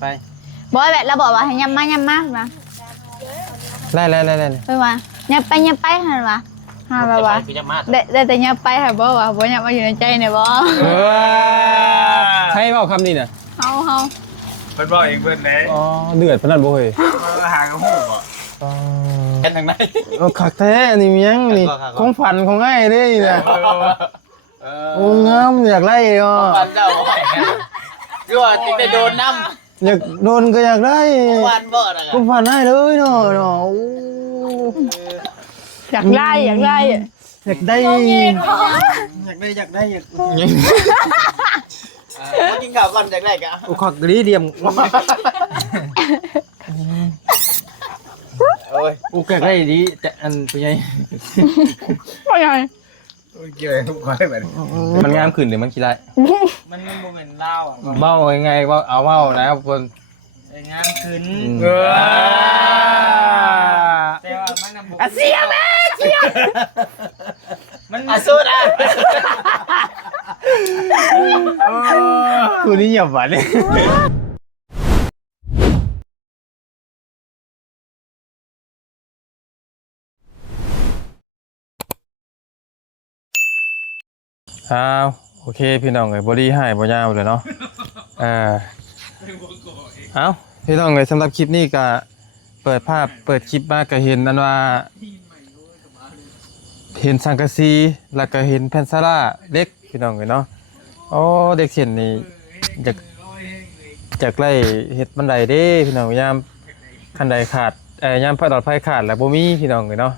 ไปบอยแบบเราบอกว่าให้ยำมามาไล่ไปว่ายำไปหันวะหันวะได้แต่ยำไปหันบ่วะบ่ยำมาอยู่ในใจเนี่ยบ่ใช่เปล่าคำนี้น่ะเฮาเพิ่นบอกเองเพิ่นไหนอ๋อเดือดพนันบ่เฮ้ยหากระหูบ่แค่ทางไหนขักแท้นี่มียังนี่ของฝันของง่ายเด้น่ะโอ้งามอยากไล่อ่ะฝันเจ้าคือว่าจึงได้โดนน้ำอยากโดนก็อยากได้ฝันบ่น่ะก็ฝันให้เลยเนาะอยากได้อยากได้กินข้าวก่อนจากไหนกะขักดีเดียมโอ้ยอูแกได้ดีแต่อันเป็นไงว่าไงเกี่ยวทุกคนแบบมันงามขึ้นหรือมันขี้ไรมันโมเมนต์เล่าเบ้าไงว่าเอาเบ้านะครับคนงามขึ้นแต่ว่ามันเสียแม่เสียมันสุดอ่ะคุณนี่หยับหวานเลยโอเคพี่น้องบอดี้ให้บ่ยาวเลยเนาะพี่น้องสำหรับคลิปนี้ก็เปิดภาพเปิดคลิปมาก็เห็นนั่นว่าเห็นสังกะสีแล้วก็เห็นแผ่นซาร่าเล็กพี่น้องเนาะอ๋อเด็กเห็นนี่จากไล่เห็ดบันไดเด้พี่น้องยามคันใดขาดยามไฟหลอดไฟขาดแล้วบ่มีพี่น้องเนาะ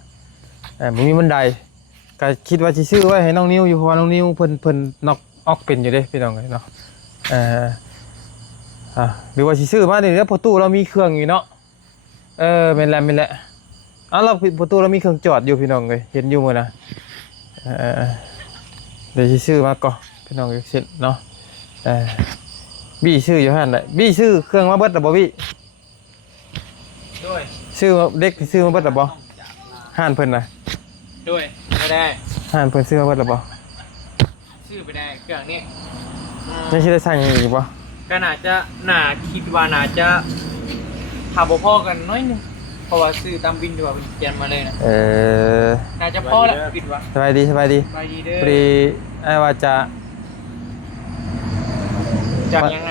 บ่มีบันไดก็คิดว่าสิซื้อไว้ให้น้องนิวอยู่เพราะว่าน้องนิวเพิ่นน็อกออกเป็นอยู่เด้พี่น้องเนาะหรือว่าสิซื้อมานี่แล้วประตูเรามีเครื่องอยู่เนาะแม่นแหละเราประตูเรามีเครื่องจอดอยู่พี่น้องเลยเห็นอยู่มื้อนะเดี๋ยวสิซื้อมาก่อนพี่น้องเสร็จเนาะบี้ซื้ออยู่หั่นแหละบี้ซื้อเครื่องมาเบิดแล้วบ่บี้ด้วยซื้อเด็กซื้อมาเบิดแล้วบ่ห่านเพิ่นน่ะด้วยไม่ได้ห่านเพิ่นซื้อมาเบิดแล้วบ่ซื้อไปได้เครื่องนี้ยังสิได้สั่งอีกบ่ก็น่าคิดว่าน่าจะหาบ่พอกันน้อยนึงเพราะว่าซื้อตามบินดีกว่าเป็นเขียนมาเลยนะน่าจะพอแล้วคิดว่าสบายดีเด้อพอดีว่าจะยังไง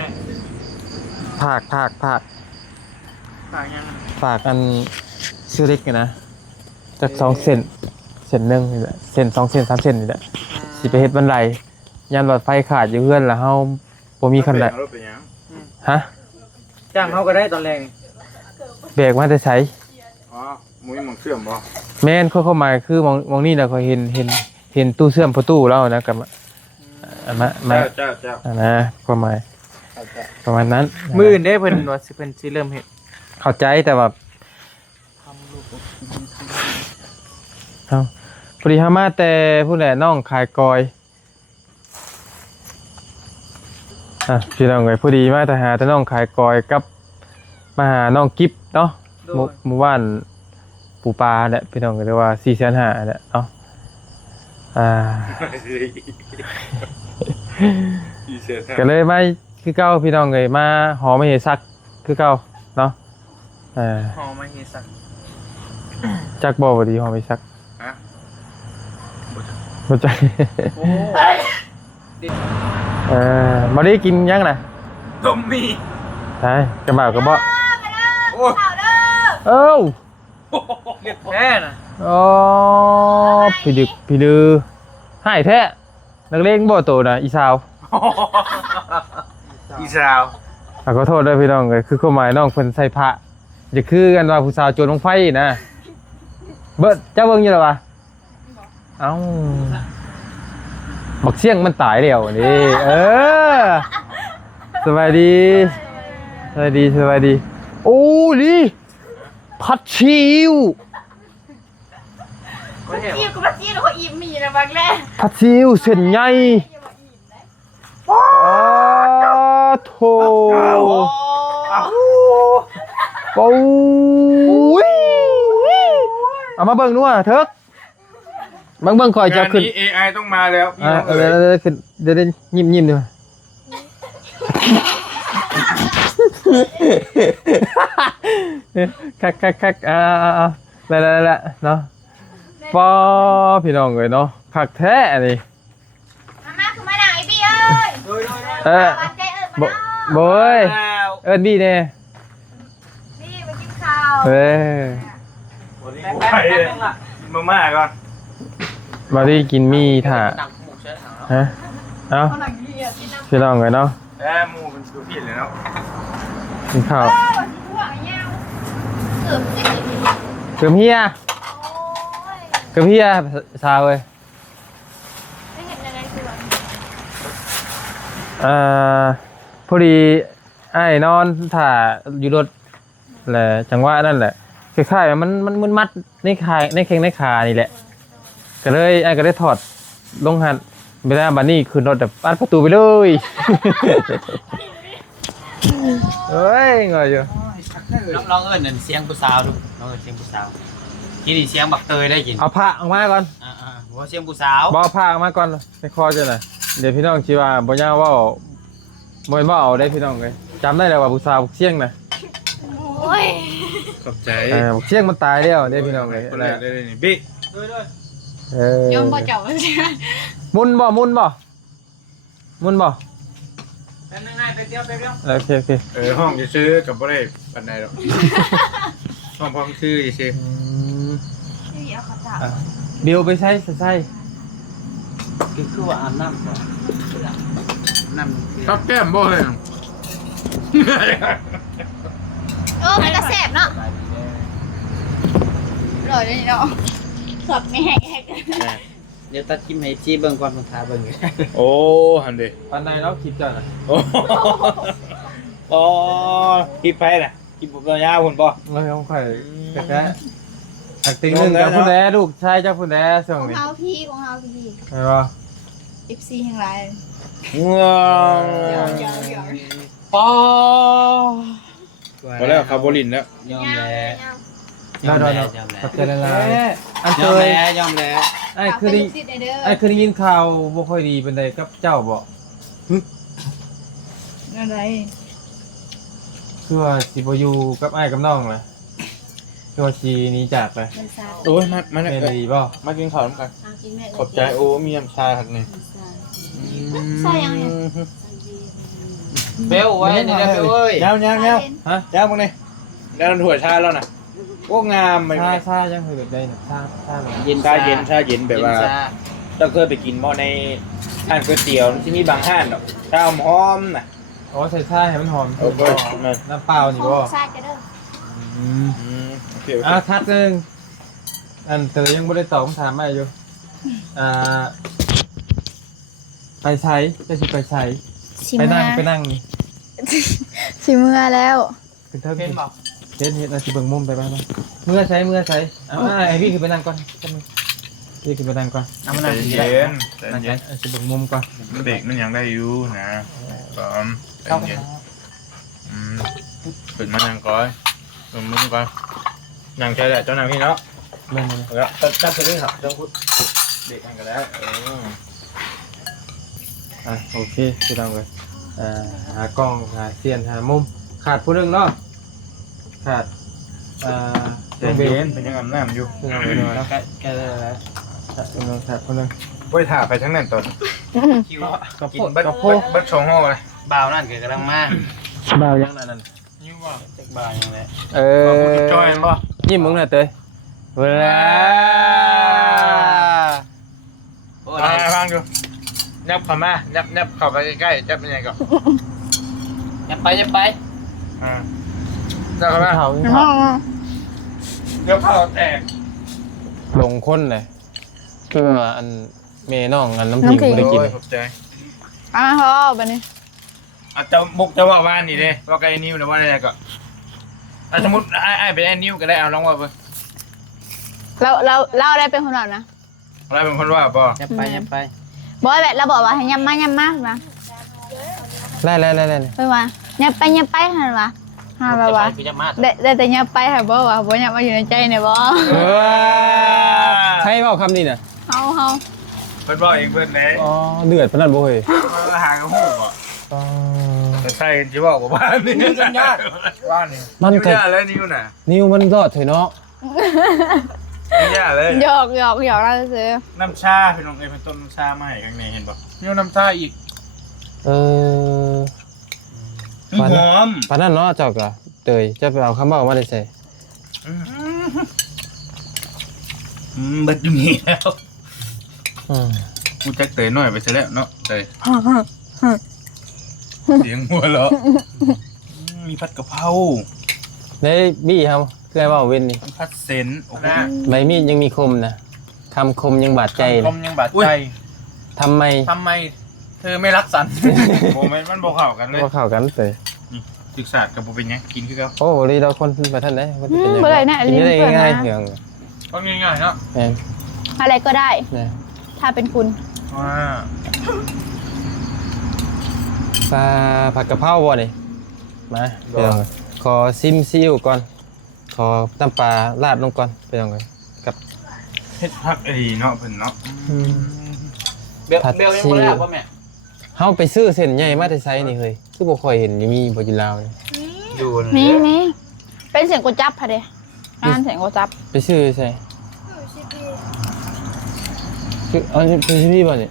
ภาคยังฝากอันซื้อเล็กนะจาก2 เซนนึงนี่แหละเซน2 เซน3 เซนนี่แหละสิไปเฮ็ดบันไดยามหลอดไฟขาดอยู่เพื่อนแล้วเฮาบ่มีคันใดฮะจ้างเฮาก็ได้ตอนแรกเบรกมาแต่ไสมุ้ยมองเสื่อมบ่แม่นเข้ามาคือมองนี่น่ะก็เห็นตู้เสื่อมประตูแล้วนะกับมาเจ้านะประมาณนั้นมื้ออื่นได้เพิ่นว่าเพิ่นสิเริ่มเฮ็ดเข้าใจแต่ว่าพอดีฮามาแต่ผู้แหล่น้องขายกอยพี่น้องพอดีมาแต่หาแต่น้องขายกอยกับมาหาน้องกิ๊บเนาะหมู่บ้านปูปลาเนี่ยพี่น้องเรียกว่า450,000เนี่ยเนาะก็เลยไม่คือเก่าพี่น้องเลยมาหอไม่เห็นซักคือเก่าเนาะหอไม่เห็นซักจักบ่พอดีหอไม่ซักบ่ใจมาได้กินยังน่ะต้มมีใช่กระบ่าวกระบอกโอ้เอ้าเรียกแท้น่ะอ๋อพี่ดื้อให้แท้นักเลงบ่โตน่ะอีสาวขอโทษด้วยพี่น้องเลยคือความหมายน้องเพิ่นใส่ผ้าจะคือกันว่าผู้สาวโจรลงไฟนะเบิดเจ้าเบิ่งอยู่หรอวะเอ้าบักเสี่ยงมันตายแล้วนี่สบายดีโอ้นี่ผัดชีวก็เขาอิ่มมีนะบางแรกผัดซีวเส้นใหญ่โถโอ้ยเอามาเบิ่งนู่นเถิกเบิ่งคอยจะขึ้น AI ต้องมาแล้วขึ้นเดี๋ยวยิ้มดู คักแล้วเนาะปอพี่น้องเลยเนาะคักแท้นี่ มาคือมาหนังไอ้พี่เอ้ย เออโบยเอิ้นบี้แน่ พี่ไปกินข้าว เอ้ย ไปมาม่าก่อน มาที่กินมี่ถ่าฮะเอ้าพี่น้องเลยเนาะ หมูเป็นตัวผิดเลยเนาะ กินข้าว เกือบจะกิน เกือบเฮีย โอ้ย เกือบเฮียชาวเลย ไม่เห็นอะไรคือแบบ พอดีไอ้นอนถ่าอยู่รถแหละจังหวะนั่นแหละคล้ายๆมันมัดในขาในเข่งในขานี่แหละก็เลยไอ้ก็ได้ถอดลงหันเวลาบันนี่ขึ้นรถแบบอัดประตูไปเลย เฮ้ยงอยอยู่ ลองเอิ้นนั่นเสียงผู้สาวดูลองเอิ้นเสียงผู้สาวกินเสียงบักเตยได้กิน เอาผ้าออกมาก่อน ว่าเสียงผู้สาว บเอาผ้าออกมาก่อนในคอจะหน่อยเดี๋ยวพี่น้องคิดว่าบ่ย่าว่าบ่บ่เอาได้พี่น้องเลยจำได้แล้วว่าผู้สาวเสี่ยงนะ โอ้ย ขอบใจ เสี่ยงมันตายแล้วได้พี่น้องเลย คนแรกได้เลยนี่บิ๊ก ยอมบ่เจ้าเลย มุนบ่มุนบ่ นั่นง่ายไปเดียวไปเดียว โอเค ห้องจะซื้อกับบ่ได้ปันใดหรอกห้องพร้อมคือจะซื้อ พี่เอาขาจับ เดี๋ยวไปใส่ คือว่าอาบน้ำก่อนน้ำ กับแก้มบ่เลย มันก็แสบเนาะอร่อยเลยเนาะสดไม่แห้ง เดี๋ยวตัดจิ้มให้จี้เบิ่งก่อนมันทาเบิ่ง โอ้หันเด้ ปันในเราคิดจ้ะนะ โอ้คลิปไปน่ะคลิปผมยาวๆพุ่นบ่ เราต้องค่อยแค่หักติงหนึ่งจากผู้แดลูกชายจากผู้แดส่ ของ ง นี่ เฮาพี่ของเฮาพี่ ใช่ป่ะ FC แห่งไร ว้าว ปอ พอแล้วคาร์โบลินแล้ว ยอมแล้ว ได้ขอบใจละลายอัน ย เค อม ย แล้วยอมแล้ว ไอ้คือได้ยินข่าวบ่ค่อยดีเป็นใดกับเจ้าบ่ อะไร คือว่าสิบ่อยู่กับไอ้กับน้องเลยคือว่าชีหนี้จากไป มันซา โอ้ยมา เป็นดีบ่ มากินข้าวน้ำกัน กินแม่ ขอบใจโอ้มีน้ำชาหักนี่ ใส่ยังไง เบลไว้นี่นะเบลเอ้ย ยาว ฮะ ยาวมึงนี่แล้วถั่วชาแล้วน่ะโอ้งามไป ชายังเคยแบบใดน่ะชาเลย ชาเย็นแบบว่าเราเคยไปกินบ่ในร้านก๋วยเตี๋ยวที่มีบางห้านดอกชาหอมน่ะ อ๋อใส่ชาให้มันหอม โอ้โห น้ำเปล่านี่บ่ ซาจะเด้อ โอเค ทัดนึงอันเตยยังไม่ได้ตอบคำถามอะไรอยู่ไปใช้จะสิไปใช้ ชิ ไป มื นั่งนี่ ชิมือแล้ว เป็นเท่า เห็นบอก เฮ็ดอาสิเบิ่งมุมไปบ้างเมื่อใช้ไอพี่คือไปนั่งก่อนพี่คือไปนั่งก่อน น้ำมัน ใจเย็นใจ นั่ง เย็น สิเบิ่งมุมก่อน เด็กมันยังได้อยู่นะใจเย็นฝึกมานั่งก่อนฝึกมึงก่อนนั่งใช่แหละเจ้านางพี่เนาะ เบิ่ง แล้วจับไปเลยครับเจ้าพุทธเด็กกันกันแล้ว โอเคพี่น้องเลยหากล้องหาเสียนหามุมขาดผู้หนึงเนาะขาดใจเย็นเป็นยังอาบน้ำอยู่ พี่น้องเลยเนาะแกได้แล้วขาดผู้หนึง ไว้ถ่าไปทั้งนั้นตอน คิว กินบัดบัดชงห่อเลย บ่าวนั่นเกิดกำลังมา บ่าวยังนั่น ยิ้มว่าจากบ่าวยังไง จอยบ่ ยิ้มมึงหน่อยเตยเวลา โอ้ ฟังอยู่นับเข้ามานับเข้าไปใกล้ๆจับเป็นยังไงก่อน ยังไปยังไป นับเข้ามา เขา เดี๋ยวเข้าแตก หลงคนเลยคือว่าอันเมน้องอันน้ำพริกไม่ได้กิน ขอบใจ พ่อบันนี้ อาจจะมุกจะว่าบ้านนี่เด้ว่าไอ้นิ้วนะว่าอะไรก่อนสมมติไอ้เป็นไอ้นิ้วก็ได้เอาลองว่าไป เราได้เป็นคนแบบนะ อะไรเป็นคนว่าป่ะ ยังไปยังไป บอกแบบเราบอกว่าให้ยำมานะ ไล่ ไปว่ายำไปหันวะหันวะ คือจะมา ได้แต่ยำไปหันบ่วะบ่ยำมาอยู่ในใจเนี่ยบ่ ใครบอกคำนี้น่ะ เฮา เพื่อนบอกเองเพื่อนไหน อ๋อเดือดพนันบ่เฮ้ย หากระหูบ่ อ๋อ ใส่จะบอกว่าบ้านนี่กันยากบ้านนี่ มันก็ ยากแล้วนิ้วน่ะ นิ้วมันรอดเถอะเนาะ ยากเลย หยอกเราซื้อ น้ำชาพี่น้องเอ้ยเป็นต้นน้ำชามาให้ข้างในเห็นป่ะนิ้วน้ำชาอีก เออ หอม ปานนั้นเนาะเจ้าก็เตยจะไปเอาคำบอกมาได้ใส่ เบิดอยู่นี่แล้ว อืม กูจักเตยหน่อยไปซะแล้วเนาะเตยเสียงหัวเราะมีผัดกะเพรา ได้บี้เฮาคือไอ้เว้าเว้นนี่ ผัดเซนโอ้โห ใบมีดยังมีคมนะคำคมยังบาดใจ ค เลย มยังบาดใจ ทำไม ทำไมเธอไม่รักสัน โมเมนต์มันบอกเข้ากันเลย ว่าเข้ากันเตย ศึกษากับโบเป็นยังกินคือเขา โอ้ดีเราคนไปท่านได้มันจะเป็นยัง บ่ ไง ได้นะ กิน ลิ้น ได้ เปื่อน ง่าย นะ ๆเพียง ก็ง่ายๆเนาะ แม่น อะไรก็ได้ นะ ถ้าเป็นคุณ ว้า ปลาผัดกะเพราบ่นี่มาเดี๋ยวขอซิมซิวก่อนขอน้ำปลาราดลงก่อนไปลองเลยกับ เฮ็ดผักไอ้เนาะเพิ่นเนาะ เบลยังบ่ได้ป่ะแม่ เฮาไปซื้อเส้นใหญ่มาแต่ไสนี่เฮ้ยคือบ่ค่อยเห็นอยู่มีบ่อยู่ลาวนี่ ดู นี่เป็นเสียงกดจับค่ะเด้งานเสียงกดจับ ไปซื้อใส่คืออันนี้เป็นที่พี่บ่นี่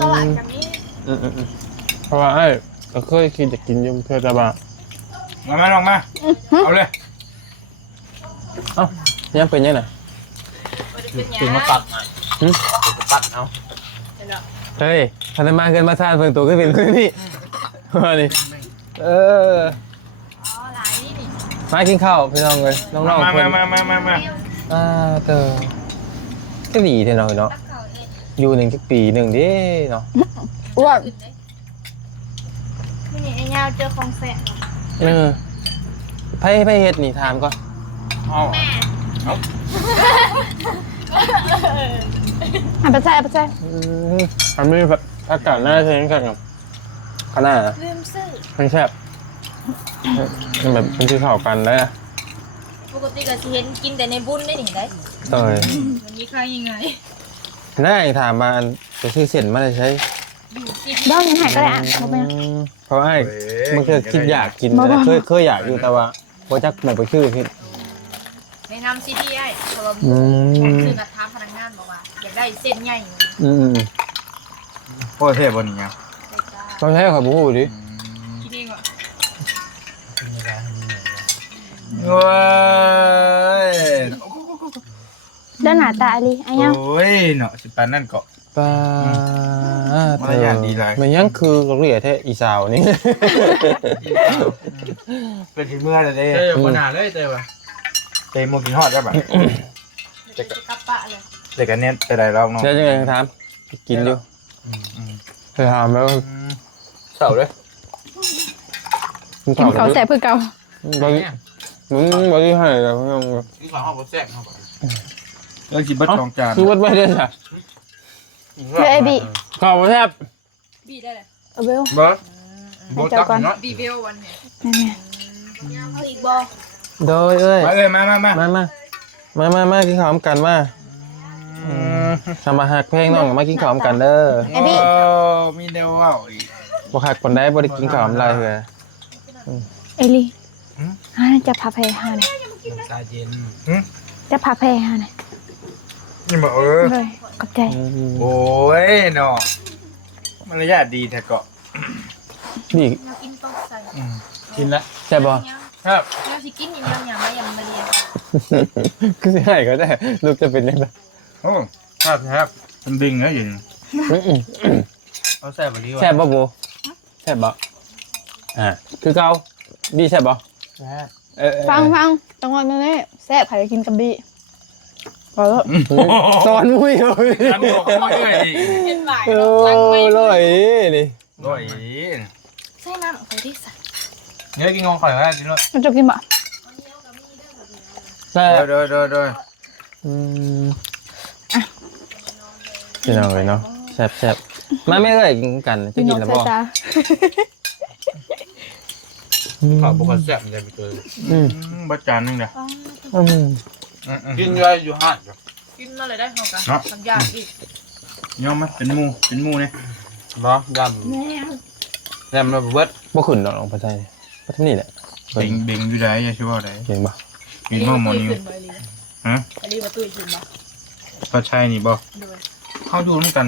ตลาดกับนี้เพราะว่าไอ้ก็เคยคิดจะกินอยู่เพื่อจะบ่า มาลองมาเอาเลย เอ้ายังเป็นยังน่ะ ถึงมาตัด หึ ตัดเอา เฮ้ยทันได้มาเกินมาทานเพิ่นตัวก็เป็นคือนี่ว่านี่เออมากินข้าวพี่น้องเลยน้องๆเพิ่น มา เตอก็ดีแท้เนาะเนาะอยู่หนึ่งจักปีหนึ่งเด้เนาะ อ้วน ไม่เห็นไอ้ยาวเจอของแสบ เออไผเฮ็ดนี่ถามก่อน เอา เอาไปใส่ มันมีแบบอากาศหน้าใช่ไหมครับขนาด ลืมซื้อ มันแซ่บมันแบบเป็นที่เข้ากันได้อะ ปกติก็สิเห็นกินแต่ในบุญได้นี่ได้ ต่อย วันนี้ค่ายังไง น่าจะถามมาอันไปซื้อเส้นมาได้ใช้ อยู่ที่ บ้องยังหายก็ได้อ่ะบ่เป็นไร เพราะไอ้มันคือคิดอยากกิน บ่ นะเคยอยากอยู่แต่ว่าบ่จักหมองไปซื้อพี่ แนะนำซีดีไอ้เพราะว่า คือนัดท้ามพนักงานบอกว่าอยากได้เส้นใหญ่ อืม โคตรเทพบนนี้ ต้องใช้ขอบูดิ คิดเองว่า ว้าย ด้านหน้าตาลีไอ้ยัง โอ้ยเนาะสิปานนั่นเกาะ ปลา มารยาทดีหลาย มันยังคือเหลี่ยแท้อีสาวนี่ เป็นที่เมื่อเลยเด้ เต้ขนาดเลยเต้ป่ะ เตะโมกินฮอดได้ป่ะ จะกลับปะเลย เด็กกันเนี้ยไปได้ลองเนาะ ใช่ยังไงถามกินอยู่เคยถามแล้ว เสาเลย มึง กินเขาวแสบคือเก่า บางมึงบางทีให้แล้วมึง นี่ของห้องก็แซ่บครับ เรื่องกินบัตรสองจาน คือวัดไม่ได้จ้ะ เดี๋ยวไอ้บี ขอบแทบ บีได้เลย เอาเบล บอส ให้เจ้าก่อน บีเบลวันนี้ แม่ เอาอีกบอ โดยเอ้ย มาเลยมา มากินข้าวกันมาทำมาหักเพลงน้องมากินข้าวกันเด้อ ไอ้บี มีเดียวว่าอีก บ่หักคนได้บ่ได้กินข้าวอะไรเหรอ ไอ้ลีจะพาไปหาหน่อย ตาเย็น จะพาไปหาหน่อย นี่บอกเลยขอบใจ โอ้ยเนาะมารยาทดีแท้เกาะ นี่ มากินต้มใส่ กินละใช่บ่ ครับ เราสิกินอย่างเงี้ยไม่ยังมาเรียน คือสิให้ก็ได้ลูกจะเป็นยังไง โอ้ ครับ มันดึงนะอยู่ เอาแซ่บแบบนี้ว่ะ แซ่บบ่บ่แซ่บบ่คือเก่าดีแซ่บบ่ แซ่บ ฟังจังหวะนี้แซ่บใครจะกินกับบีพอแล้ว สอนมุ้ยเอ้ย อันนี้บอกไม่ได้ดิ เป็นหลาย โอ้ร้อยนี่ ร้อย ใช่น้ำของที่ใส่ เนื้อกินงงข่อยก็ได้จริงด้วย มันจะกินบ่ แซ่บ โดย พี่น้องเลยเนาะแซ่บมาไม่เลยกินกันจะกินแล้วบ่ จ้า ข้าวปกติแซ่บมันจะไปเจอ บัตรจานนึงเด้อ กินเลยอยู่ห้าง กินมาเลยได้เขากันทำยากอีก ยอมไหมเป็นหมูเนี่ย บ่ย แม่ แล้วมันเบิด บ่ขึ้นดอกลงไปใช่บ่ทำนี่แหละ เบ่งอยู่ได้อย่าชื่อว่าได้ เห็นบ่ เห็นบ่หมอนิวฮะ อันนี้มาตุ้ยขึ้นบ่ พอใช่นี่บ่ โดย เข้าอยู่ด้วยกัน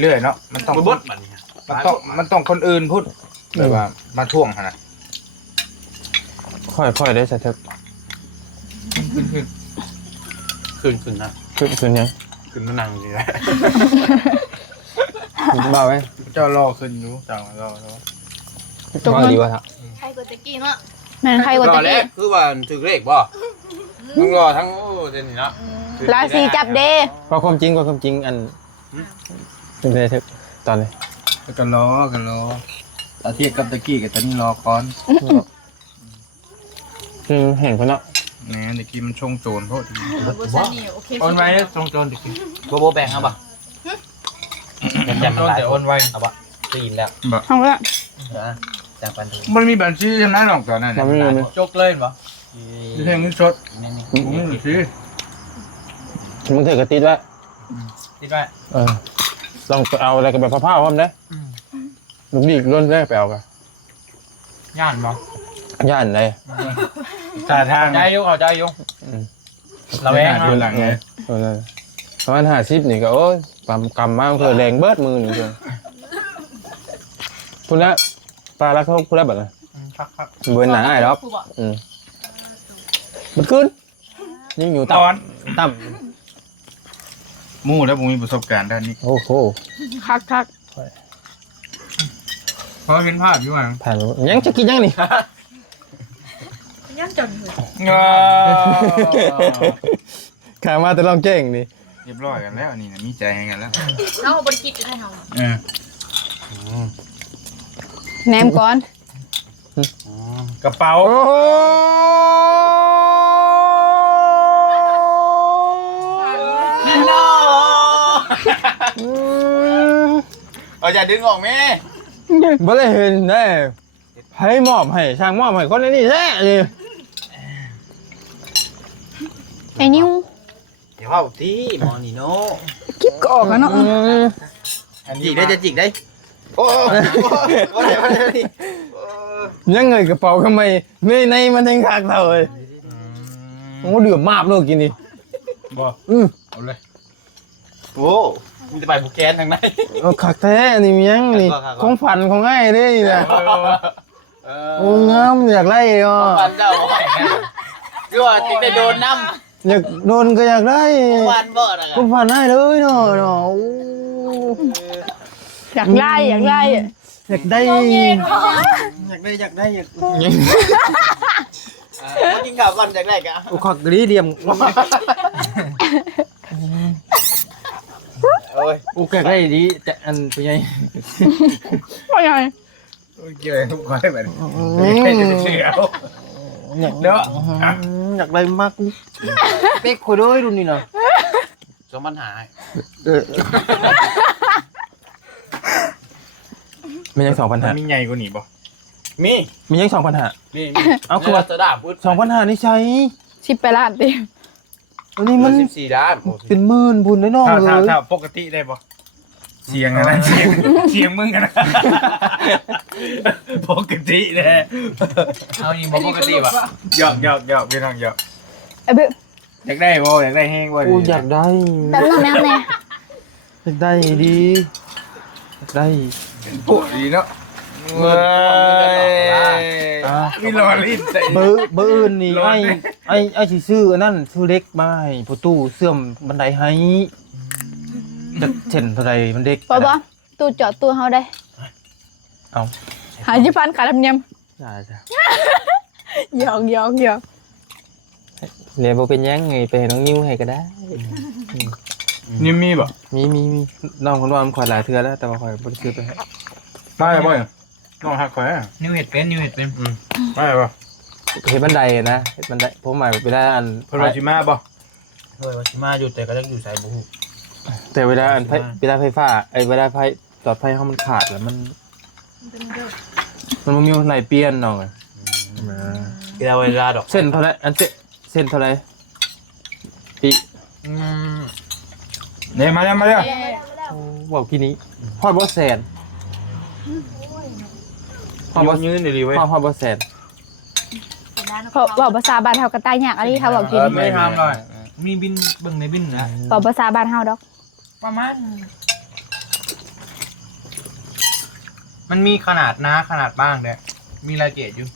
เรื่อยๆเนาะมันต้อง เบิดมันนี่ มันต้องคนอื่นพูดแบบว่ามาท่วงขนาด ค่อยๆได้ใส่เถอะ ขึ้นนะ ขึ้นยัง ขึ้นมานั่งนี่แหละ บ่าวไว้ เจ้ารอขึ้นอยู่จังรอ บ่าวดีว่าครับ ใครกดตะกี้เนาะ แม่นใครกว่าตะ แล้ กี้ วคือว่าถึงเลขบ่ทั้งรอทั้งโอ้เดี๋ยวนี้เนาะ ราศีจับเด้ ก็ความจริงอันเป็นไงเถอะตอนนี้ กันรอตาเทียบกับตะกี้กับตอนนี้รอก่อน คือเห็นคนเนาะ แหน่ตะกี้มันชงโจรโทษ เวอร์ชันนี้โอเค โอนไว้ตรงโจนดิคิ โบแบ่งครับบ่จำมันหลาย แต่โอนไว้ เอาบ่ตีมแล้ว เอาละ จากปันที มันมีบัญชีใช่ไหมหรอกตอนนั้น เราไม่รู้ไหม จกเลยบ่ ที่แทงนี่สด นี่ ผมไม่รู้สิ มึงเถอะกระติดไว้ ติดไว้ ลองไปเอาอะไรกันแบบผ้าๆพร้อมนะลูกดีล้นแรกไปเอากัน ย่านบ่ ย่านไหน ท่าทาง ใจอยู่เข้าใจอยู่ระแวง ดูหลังไง ประมาณ50นี่ก็โอ้ยกำมากเพื่อแรงเบิดมือหนึ่งเพื่อนพูดแล้วปลาลักเขาพูดแล้วแบบนั้น คัก เบิร์นหนาไอ้ดอกมันขึ้นยิ่งอยู่ ตอน ต่ มู่แล้วผมมีประสบการณ์ด้านนี้ ำโอ้โห คัก เพราะเห็นภาพอยู่อ่ะ ผ่านยังจะกินยังนี่ ย่ำจนเลย ขามาแต่ลองเก่งนี่ เรียบร้อยกันแล้วนี่นะมีใจกันแล้ว เอาบริกิตให้เขา แหนมก่อน กระเป๋า โอ้โห เอาอย่าดึงออกแม่ บ่ได้เห็นแน่ให้มอบให้ช่างมอบให้คนนี้แท้เลย ไอ้นิ้ว เดี๋ยวเอาที่หมอนี่โน่ คิดก็ออกแล้วเนาะ จิกได้จะจิกได้โอ้ว่าได้นี่ ยังไงกระเป๋าทำไมในมันยังคักเท่าเลยโอ้เดือดมากเลยกินนี่ บ่ เอาเลย โอ้มีแต่ใบผูกแกนทางใน คักแท้นี่มียังนี่ของฝันของไอ้เด้นี่นะโอ้งามอยากไล่อ่ะ ฟันเจ้าคือว่าจิกได้โดนน้ำ อยากโดนก็อยากได้ ฟันบ่นะ ก็ฝันให้เลยเนาะเนาะ อยากไล่อยากไล่ อยากได้ อยากกินข้าวก่อนจากแรกอะ โอ้คักกรีเดียม โอ้ย โอ้แกได้ดีแต่อันเป็นไง ว่าไง เกี่ยวทุกคนแบบนี้ให้จะไปเชื่อ อยาก เนาะ อยากได้มากเป๊กคุยด้วยรุ่นนี้เนาะ สมปัญหา มียัง2,500 มีใหญ่กว่านี้บ่ มี มียัง2,500 มี เอาคือว่า จะด่าพูด 2,500นี่ใช้ ชิบไปละเต็ม อันนี้มัน 14ด้าน เป็นหมื่นบุญได้น้องเลย ถ้าปกติได้บ่เสียงอะไรเสียงมึงกันนะปกติแน่ เอานี่บ่ปกติบ่ หยอกพี่น้องหยอก ไอ้เบ้ อยากได้บ่อยากได้แห้งบ่ โอ้อยากได้ แต่ละแม่แม่ อยากได้ดีอยากได้ โอ้ดีเนาะเว้ยมีรอลิ้น เบอร์อื่นนี่ไอ้สิซื้ออันนั้นซื้อเล็กมาให้ประตูเสื่อมบันไดให้จะเช่นเท่าไรมันเด็ก บ่บ่ตู้จอดตู้เฮาได้ เอา หาจิพันขาดำเนียม ได้จ้ะ หยอก เรียนบ่เป็นยังไงไปให้น้องนิ้วให้ก็ได้ นี่มีบ่ มีน้องคนว่ามันขอยหลายเทื่อแล้วแต่ว่าขอยบ่ได้ซื้อไปให้ ได้บ่น้องหักข่อย นิวเห็ดเป็น ได้บ่ เฮ็ดบันไดนะเฮ็ดบันไดผมหมายไปได้อัน เพิ่นว่าสิมาบ่ เฮ้ยว่าชิมาอยู่แต่ก็ยังอยู่สายบู แต่เวลาอันเวลาไฟฟ้าเวลาไฟหลอดไฟเฮามันขาดแล้วมันบ่มีอะไรเปลี่ยนน้อง กีฬาเวลาดอก เส้นเท่าไรอันเส้นเท่าไรปี เนี่ยมาแล้ว บอกพี่นี้ฮอดบ่แสน พ่อบ่ ยืนดีเว้ย พ่อบ่แสน เพราะว่าภาษาบ้านเฮาก็ตายยากอะไรเขาบอกกิน ไม่ทำหน่อยมีบินเบิ่งในบินนะ เว้าภาษาบ้านเฮาดอก ประมาณมันมีขนาดนะขนาดบ้างเด้มีรายละเอียดอยู่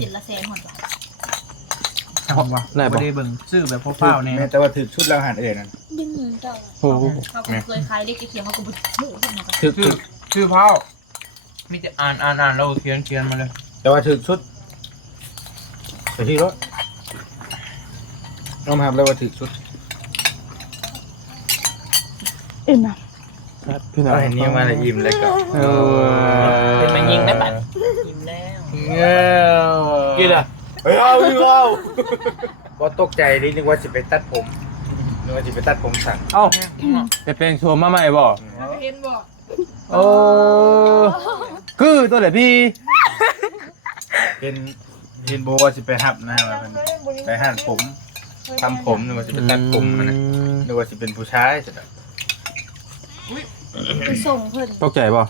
สินละแสนหมดว่ะ ได้บ่ บ่ได้เบิ่งซื้อแบบเฝ้าๆเนี่ย แต่ว่าถือชุดแล้วหันเอ็นนั่น ดึงเงินเจ้า โอ้โห เขาก็เคยขายเล็กเขียวเขาก็บุดหมูขึ้นมากัน ถือ ชื่อเผามีแต่อ่านเราเขียนมาเลย แต่ว่าถือชุดไปที่รถน้องมาทำแล้วว่าถือชุด อิ่มนะ พี่น้อง อันนี้มาเลยอิ่มเลยก็ เป็นมายิงได้ป่ะยิงแล้ว เงี้ยกินอ่ะเอาว่าตกใจนิดนึงว่าจะไปตัดผมนึกว่าจะไปตัดผมสั่ง เอ้าไปแปลงโฉมมาใหม่บ่ เห็นบอก โอ้คือตัวไหนพี่ เห็นโบว่าจะไปหับหน้ามาไปหั่นผมทำผมนึกว่าจะไปตัดผมมันนะนึกว่าจะเป็นผู้ชายจะ ไปส่งเพิ่น ตกใจบ่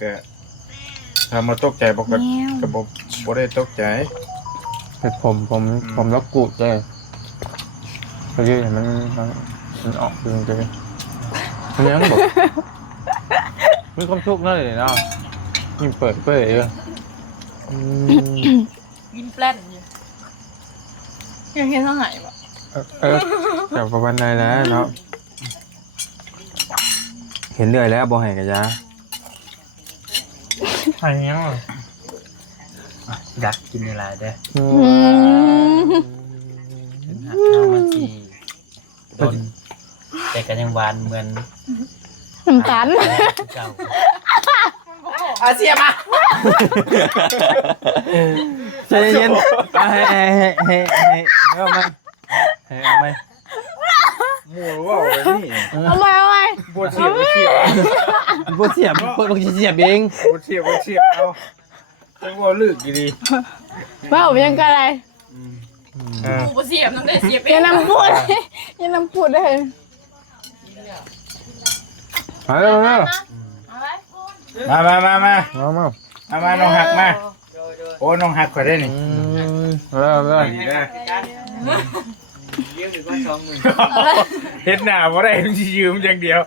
ก็ทำมาตกใจบอกกับ แมว กระบอกบ่ได้ตกใจ แต่ผมแล้วกูดเลยก็ยืดมันออกจริงๆมันยังบอกมีความทุกข์นั่นเลยเนาะยิ่งเปิดเลย ยินแปลนอยู่ยังเห็นเท่าไหร่บ่ แต่ประมาณนั้นแล้วเนาะเห็นเรื่อยแล้วบ่ให้กันยา ใช่ยังอยากกินอะไรเด้ หักข้าวมาจีโดนแต่ก็ยังหวานเหมือน น้ำตาล เจ้า อาเซียมา ใจเย็นให้เอาไหมเอาไหม หมูว่าแบบนี้ เอาไว้ บวชเสียบเสียบ บ่เสียบบ่เสียบเอง บวชเสียบเอาจังว่าลึกดี ว่าผมยังกันอะไร กูบ่เสียบน้ำได้เสียบเอ ยัง งนำพูดยังนำพูดเลย มาเร็วมา เอาไว้ มาน้องหักมาโอ้น้องหักขอได้นี่ เร็ว ดีได้เฮ็ดหน้าบ่ได้ยืมอย่างเดียว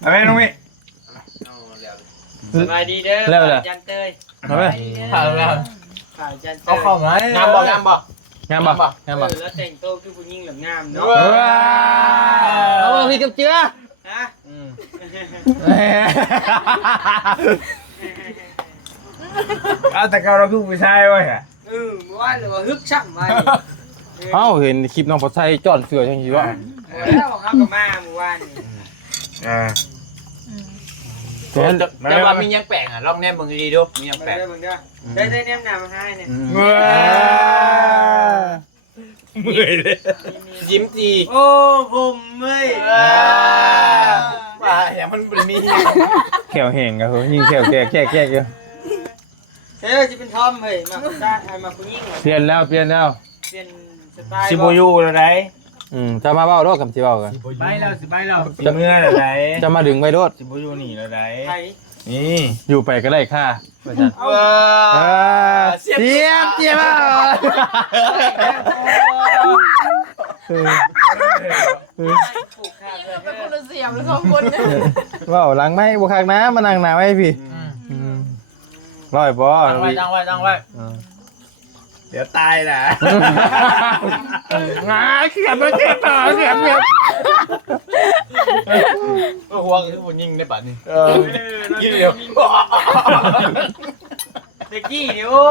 เอาไหมน้องมิ สบายดีเด้อ เร็วเลย จันเตย เอาไหม ผ่านแล้ว ข่าวจันเตย เอาเข้าไหมงามบ่งามบ่ งามบ่งามบ่ แล้วแต่งตัวคือผู้หญิงเหลืองามเนาะ เอาพี่กับเจือ ฮะ เอาแต่เราคือผู้ชายไว้ฮะ เมื่อวานเลยว่าฮึกช่ำมา เอ้าเห็นคลิปน้องปอดไทยจอดเสือจังซี่วะ แล้วของเขาก็มาเมื่อวาน แต่ว่ามียังแปลกอ่ะลองแนมมึงดีดูมียังแปลก ได้แนมหนามาให้เนี่ย เมื่อยเลย ยิ้มจี โอ้ผมเมื่อย ว่าอย่างมันมี แขวแห้งก็คือยิงแขวแก่อยู่ เฮ้ยจะเป็นทอมเฮ้ยมาคุณได้มาคุณยิ่ง เปลี่ยนแล้ว เปลี่ยนสไตล์ สิบยูแล้วไหน จะมาเว้าโลดกับสิเว้ากัน ใบเราสิใบเรา สิเมื่อแล้วไหน จะมาดึงไว้โลด สิบยูนี่แล้วไหน ไทย นี่ อยู่ไปก็ได้ค่าว่าซั่นเสียบยังเป็นคนละเสียบแล้วสองคนเนี่ย ว้าวหลังไม้บ่คักนะมานั่งหน้าไว้พี่ร้อยบ่ ตั้งไว้ เดี๋ยวตายนะ งาเขียบมาเขียบต่อเขียบ หัวคือผู้หญิงได้ป่ะนี่ กินเดียว ตะกี้นี่โอ้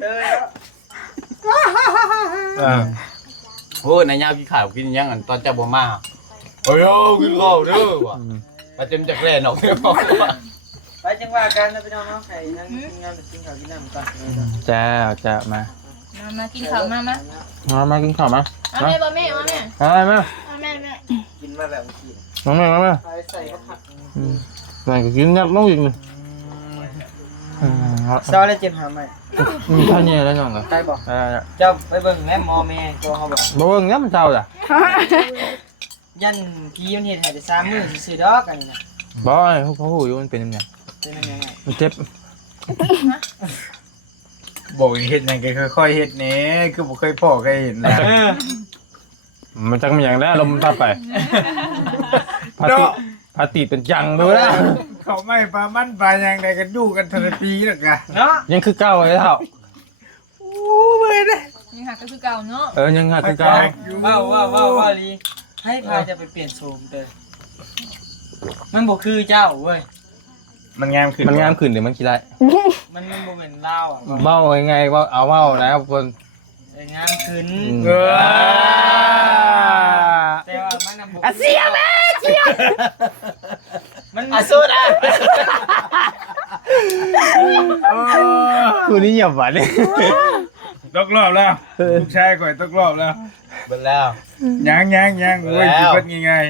เตย โอ้นายยาวกินข้าวกินยังตอนจะบ่มา โอ้ยกินข้าวเด้อ ปเต็มจากแร่นออก ไปจังหวะกันนะพี่น้องเนาะใครนั่งกินงานกินข้าวกินน้ำก่อน จ้ามา มากินข้าวมา มากินข้าวมา เอาแม่บ่แม่เอาแม่ อะไรมา เอาแม่ กินมาแบบกิน น้องแม่มา ใส่ใส่ก็ผัก ไหนก็กินยับน้องอีกนึง ซอเลยเจ็บหาใหม่ ท่านเนี่ยแล้วน้องก็ ใครบอกเจ้าไปเบิ่งแม่มอแม่ตัวเขาบอก บ่เบิ่งยับมันเจ้าจ้ะ ยันพี่มันเห็นให้ได้3 มื้อซื่อๆดอกกันนี่นะ บ่เขาฮู้อยู่มันเป็นยังไง เ เป็นยังไง มันเจ็บ บอกเฮ็ดหยังก็ค่อยๆเฮ็ดแหน่คือบ่เคยพ่อเคยเห็นนะ มันจังมันอย่างนั้นลมตัดไปพาติเป็นจังเลยนะ เขาไม่ปลามันปลาหยังได้ก็ดูกันทันปีแล้วกะ เนาะ ยังคือเก่าเลยเท่า โอ้เว้ยเด้ นี่ค่ะก็คือเก่าเนาะ ยังหักคือเก่า ว่าลีให้พาจะไปเปลี่ยนโฉมเด้อมันบ่คือเจ้าเว้ย มันงามขึ้น มันงามขึ้นหรือมันขี้ไร มันบ่เหมือนเล่าอ่ะ เบ้ายังไงว่าเอาเบ้านะครับคน งามขึ้น เออ แต่ว่ามันน่ะบ่ เสียแม่ มันสุดอ่ะ คือนี่เหยียบหวานเลย ตกรอบแล้วลูกชายก่อยตกรอบแล้ว เบิ่งแล้ว ยังโอ้ย แล้ว คิดง่าย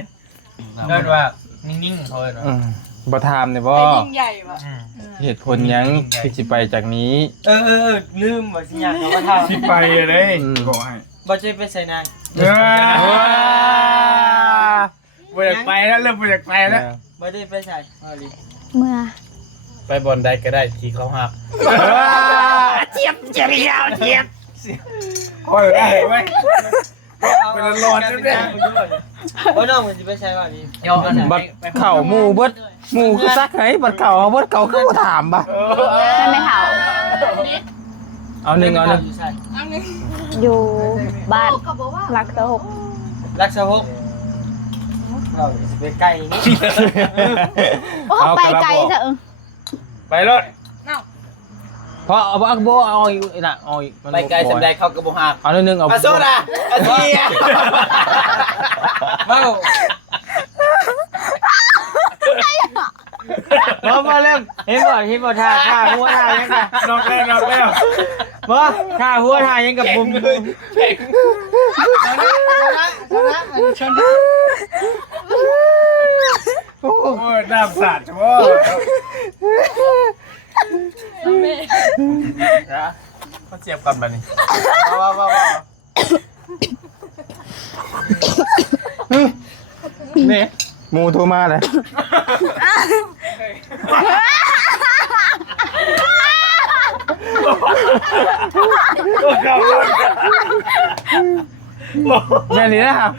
เดินว่านิ่งๆเขาเลยเนาะ บ่ทามเนี่ยบ่ ยิ่งใหญ่ว่ะ เหตุผลยังคือสิไปจากนี้ ลืมว่าสิหยังเขามาถาม ๆสิไปเลยบอกให้ บ่ใช่ไปใส่นาง บ่อยากไปแล้วเริ่มบ่อยากไปแล้ว บ่ได้ไปใส่ว่าลี เมื่อ ไปบอนใดก็ได้ที่เขาหัก คอยได้ไว้เป็นร้อนๆเด้อ บ่น้องมันสิไปใส่ว่าลียอม บัดเข่าหมู่เบิดหมู่คือซักให้บัดเข่าเบิดเข่าคือบ่ถามบ่ ไม่เฒ่า เอาหนึ่ง อยู่บ้านรักเตหก รักษาหกเราสิไปไกลนี่ โอ้ไปไกลซะ ไปรถ เพราะเอาบ่เอาอีกน่ะเอาอีก ไปไกลสำใดเขาก็บ่หัก เอาหนึ่งเอา อาสู้นะอาเทีย เว้ามาเริ่มเห็นบ่ท่าหัวท่ายังกะ นอกแล้ว บ่ท่าหัวท่ายังกับบุ้ม โอ้ยน้ำสาดชัวร์ เขาเสียบกันบัดนี้ นี่หมู่โทรมาเลย แม่นี่นะครับ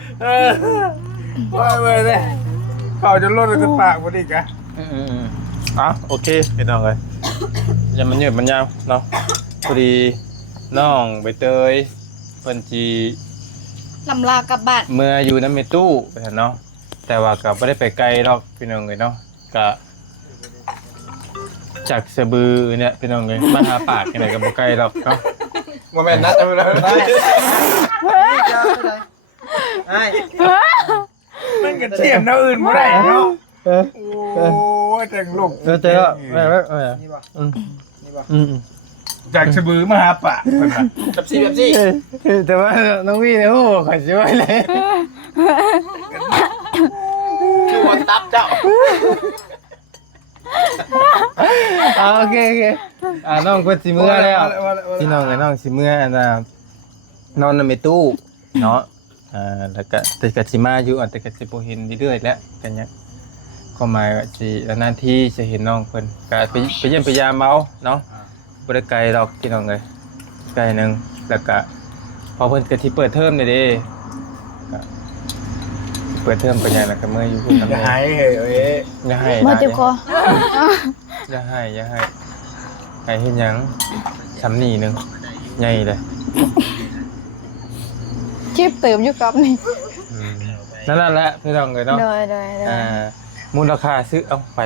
ว่าเว้ยเลยเขาจะลดจะปากพอดีกะ โอเคพี่น้องเลยอย่ามันยืดมันยาวเนาะพอดีน้องใบเตยเพิ่นจี ลำลากลับบ้าน เมื่ออยู่น้ำเมตู้ไปเห็นเนาะแต่ว่าก็ไม่ได้ไปไกลหรอกพี่น้องเลยเนาะก็จากสะบือเนี่ยพี่น้องเลยมาหาปากกันไหนก็บ่ไกลหรอกเนาะ บ่แม่นนัดเอาเลย ไอ้ มันก็เทียมน้ำอื่นไม่ได้เนาะโอ้ยจังลูก เจ๊ก็แม่จากสะบือมาหาปะ แบบซี่ แต่ว่าน้องวี่เนี่ยโอ้ขอช่วยเลย คือบ่ตับเจ้า โอเคน้องก็สิเมื่อแล้วพี่น้องกับน้องสิเมื่อน่ะนอนในตู้เนาะแล้วก็แต่ก็สิมาอยู่แต่ก็สิบ่เห็นเรื่อยๆแล้วกันยังก็หมายว่าสินานที่จะเห็นน้องเพิ่นก็ไปเยี่ยมพยายามเอาเนาะบ่ได้ไกลดอกพี่น้องเอ้ยไกลนึงแล้วก็พอเพิ่นก็สิเปิดเทอมนี่เด้ก็เปิดเทอมไปยังแล้วก็เมื่ออยู่พุ่นนำ อย่าหายเฮ้ยเอ้ย อย่าให้ มาเจ็บคอ อย่าให้ให้เฮ็ดหยังสำนีหนึงใหญ่เลย คลิปเติมอยู่กับนี่ นั่นแหละพี่น้องเลยเนาะ โดย มูลค่าซื้อเอาไป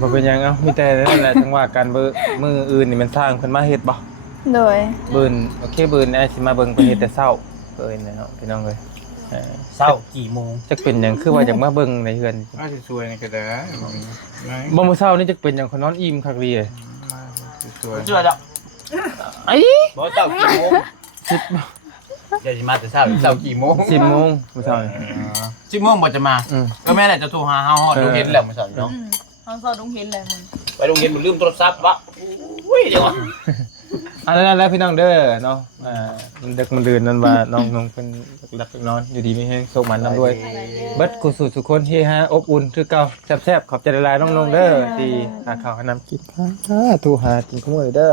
บ่เป็นหยังมีแต่นั่นแหละจังว่าการมืออื่นนี่มันสร้างเพิ่นมาเฮ็ดบ่ โดย บืนโอเคบืนไอ้สิมาเบิ่งเพิ่นเฮ็ดแต่เช้าเอ้ยเนาะพี่น้องเอ้ย เช้ากี่โมง จักเป็นหยังคือว่าอยากมาเบิ่งในเฮือน มาสวยๆนี่ก็ได้ บ่มื้อเช้านี่จักเป็นหยังเขานอนอิ่มคักดีเลย สวย เชื่อเจ้า ไอ้ บ่เจ้ากี่โมงเดี๋ยวสิมาแต่เช้าเช้ากี่โมง 10 โมงมื้อเช้านี่ 10 โมงบ่จะมาก็แม่แหละจะโทรหาเฮาฮอดโรงเรียนแล้วมื้อเช้าเนาะ เขาสอนต้องเห็นเลยมึง ไปโรงเรียนบ่ลืมโทรศัพท์วะอุ้ยเดี๋ยว อันนั้นแหละพี่น้องเด้อเนาะมันดึกมันดื่นนั่นว่าน้องเพิ่นหลับนอนอยู่ดีมีแฮงโชคมันนำด้วยเบิดกุศลทุกคนเฮฮาอบอุ่นคือเก่าแซ่บๆขอบใจหลายๆน้องๆเด้อที่หาข้าวหาน้ำกินถูหากินขโมยเด้อ